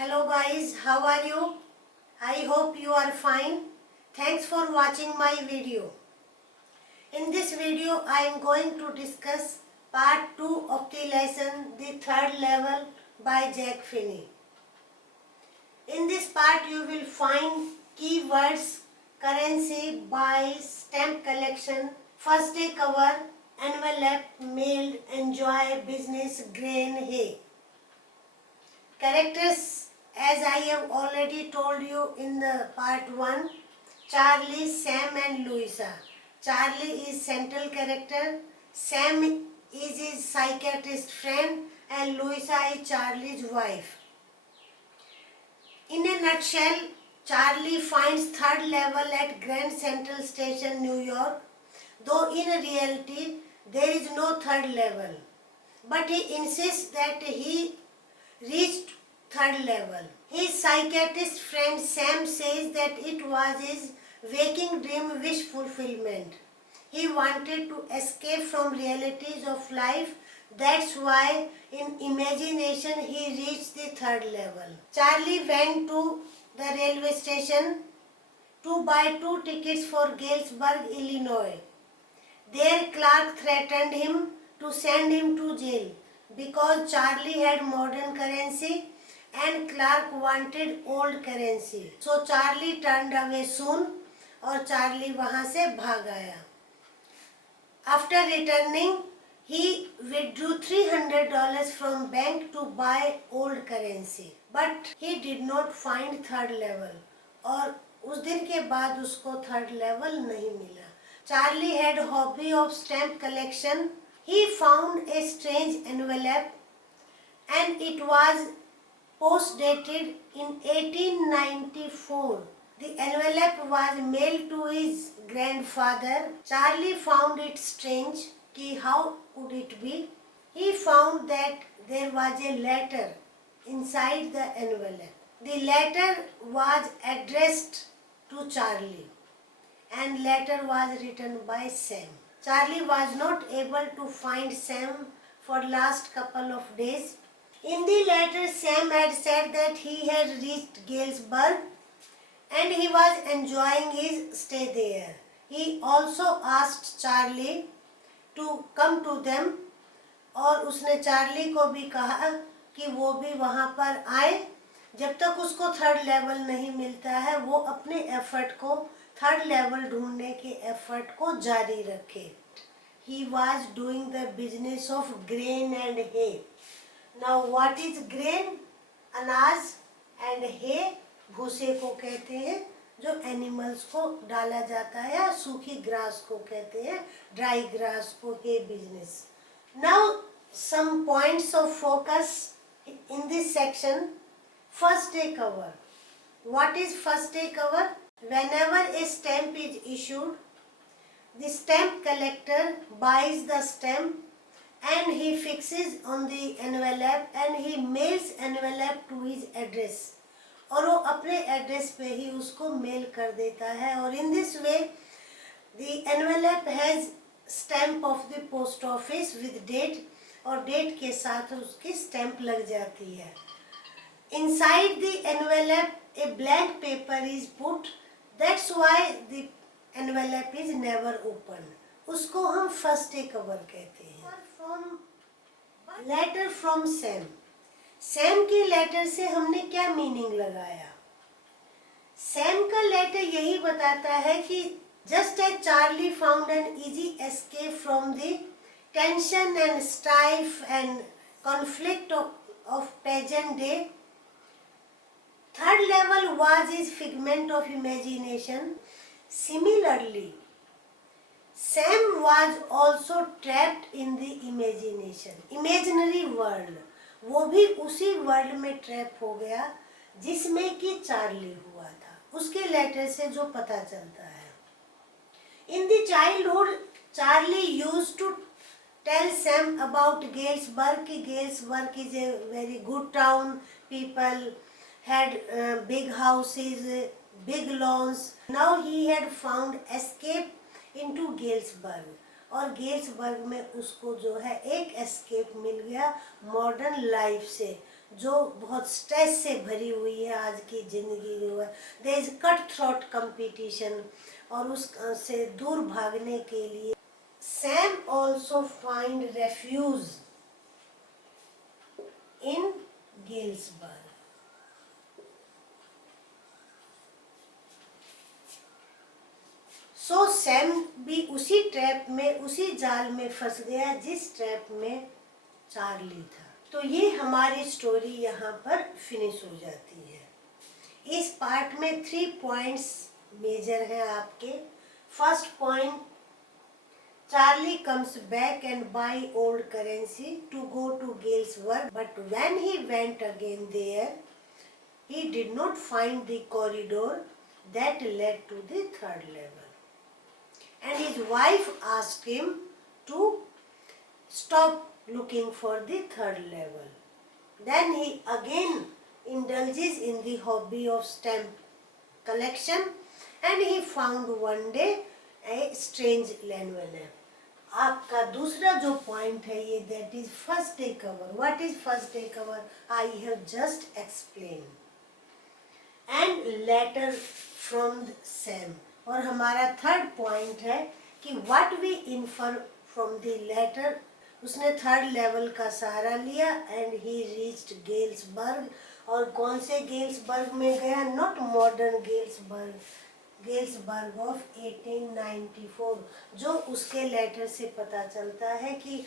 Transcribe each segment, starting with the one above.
Hello guys, how are you? I hope you are fine. Thanks for watching my video. In this video, I am going to discuss part 2 of the lesson The Third Level by Jack Finney. In this part, you will find keywords, currency, buy, stamp collection, first day cover, envelope, mailed, enjoy, business, grain, hay. Characters, as I have already told you in the part 1, Charlie, Sam and Louisa. Charlie is central character, Sam is his psychiatrist friend and Louisa is Charlie's wife. In a nutshell, Charlie finds third level at Grand Central Station, New York, though in reality there is no third level. But he insists that he reached third level. His psychiatrist friend Sam says that it was his waking dream wish fulfillment. He wanted to escape from realities of life. That's why in imagination he reached the third level. Charlie went to the railway station to buy 2 tickets for Galesburg, Illinois. There Clark threatened him to send him to jail because Charlie had modern currency and Clark wanted old currency. So Charlie turned away soon और Charlie वहाँ से भाग आया. After returning, he withdrew $300 from bank to buy old currency. But he did not find third level. और उस दिन के बाद उसको third level नहीं मिला. Charlie had a hobby of stamp collection. He found a strange envelope and it was post-dated in 1894. The envelope was mailed to his grandfather. Charlie found it strange कि how could it be? He found that there was a letter inside the envelope. The letter was addressed to Charlie and letter was written by Sam. Charlie was not able to find Sam for last couple of days. In the letter, Sam had said that he had reached Galesburg and he was enjoying his stay there. He also asked Charlie to come to them और उसने Charlie को भी कहा कि वो भी वहाँ पर आए. जब तक उसको थर्ड लेवल नहीं मिलता है वो अपने एफर्ट को थर्ड लेवल ढूंढने के एफर्ट को जारी रखे. He was doing the business of grain and hay. Now what is grain? अनाज and hay भूसे को कहते हैं जो एनिमल्स को डाला जाता है या सूखी ग्रास को कहते हैं ड्राई ग्रास को hay business. Now some points of focus in this section. First day cover. What is first day cover? Whenever a stamp is issued, the stamp collector buys the stamp and he fixes on the envelope and he mails envelope to his address. और वो अपने address पे ही उसको mail कर देता है. और in this way the envelope has stamp of the post office with date और डेट के साथ उसकी स्टैंप लग जाती है. Inside the envelope a blank paper is put. That's why the envelope is never opened. उसको हम फर्स्ट डे कवर कहते हैं. Letter from Sam. सैम के लेटर से हमने क्या मीनिंग लगाया? सैम का लेटर यही बताता है कि just as Charlie found an easy escape from the tension and strife and conflict of present day, third level was his figment of imagination. Similarly, Sam was also trapped in the imagination, imaginary world. वो भी उसी world में trap हो गया जिसमें कि Charlie हुआ था. उसके लेटर से जो पता चलता है. In the childhood, Charlie used to tell Sam about Galesburg. Galesburg is a very good town. People had big houses, big lawns. Now he had found escape into Galesburg. और Galesburg में उसको जो है एक एस्केप मिल गया modern life से. जो बहुत स्ट्रेस से भरी हुई है आज की जिंदगी जो है, there is cut throat competition, और उस से दूर भागने के लिए Sam also find refuge in Galesburg. So Sam भी उसी ट्रैप में, उसी जाल में फंस गया जिस ट्रैप में चार्ली था। तो ये हमारी स्टोरी यहाँ पर फिनिश हो जाती है। इस पार्ट में 3 पॉइंट्स मेजर हैं आपके। First point, Charlie comes back and buy old currency to go to Galesburg, but when he went again there, he did not find the corridor that led to the third level. And his wife asked him to stop looking for the third level. Then he again indulges in the hobby of stamp collection, and he found one day a strange envelope. आपका दूसरा जो point है ये, that is first day cover. What is first day cover? I have just explain. And letter from Sam. और हमारा third point है कि what we infer from the letter. उसने थर्ड लेवल का सहारा लिया एंड ही रीच्ड गेल्सबर्ग। और कौन से गेल्सबर्ग में गया? Not modern Galesburg, Galesburg of 1894, जो उसके लेटर से पता चलता है कि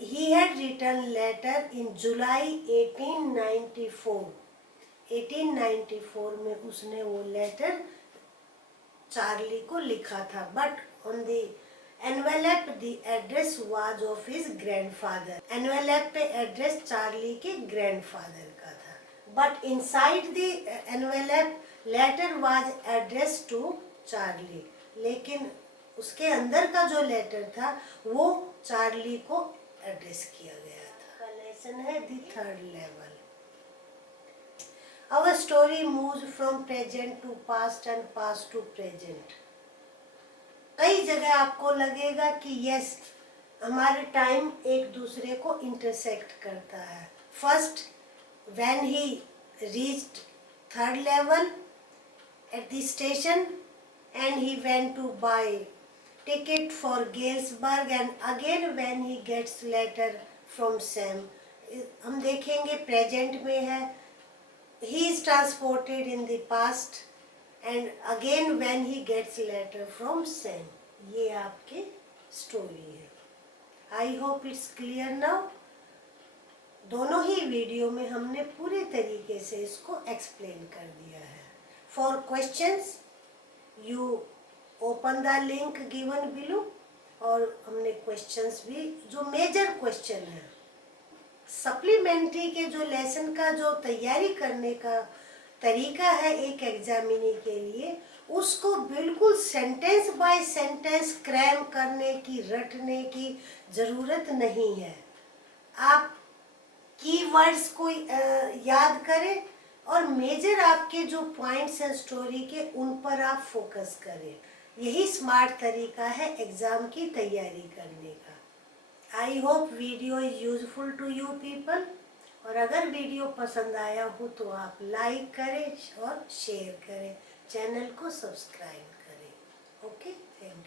ही हैड रिटन लेटर इन जुलाई 1894। 1894 में उसने वो लेटर चार्ली को लिखा था, but on the envelope the address was of his grandfather. Envelope पे एड्रेस चार्ली के ग्रैंडफादर का था, but inside the envelope letter was address to Charlie. लेकिन उसके अंदर का जो लेटर था वो चार्ली को एड्रेस किया गया था। लेसन है the third level. Our story moves from present to past and past to present. कई जगह आपको लगेगा कि यस, हमारे टाइम एक दूसरे को इंटरसेक्ट करता है। First, when he reached third level at the station and he went to buy ticket for Galesburg, and again when he gets letter from Sam, हम देखेंगे प्रेजेंट में है। He is transported in the past and again when he gets letter from Sam. ये आपकी story है। I hope it's clear now. दोनों ही video में हमने पूरे तरीके से इसको एक्सप्लेन कर दिया है। For questions, you open the link given below, और हमने क्वेश्चंस भी, जो मेजर क्वेश्चन है, सप्लीमेंट्री के जो लेसन का जो तैयारी करने का तरीका है एक एग्जामिनी के लिए, उसको बिल्कुल सेंटेंस बाय सेंटेंस क्रैम करने की, रटने की ज़रूरत नहीं है। आप कीवर्ड्स को याद करें और मेजर आपके जो पॉइंट्स हैं स्टोरी के, उन पर आप फोकस करें। यही स्मार्ट तरीका है एग्ज़ाम की तैयारी करने का। I hope video is useful to you people, और अगर वीडियो पसंद आया हो तो आप लाइक करें और शेयर करें, चैनल को सब्सक्राइब करें। Okay, thank you.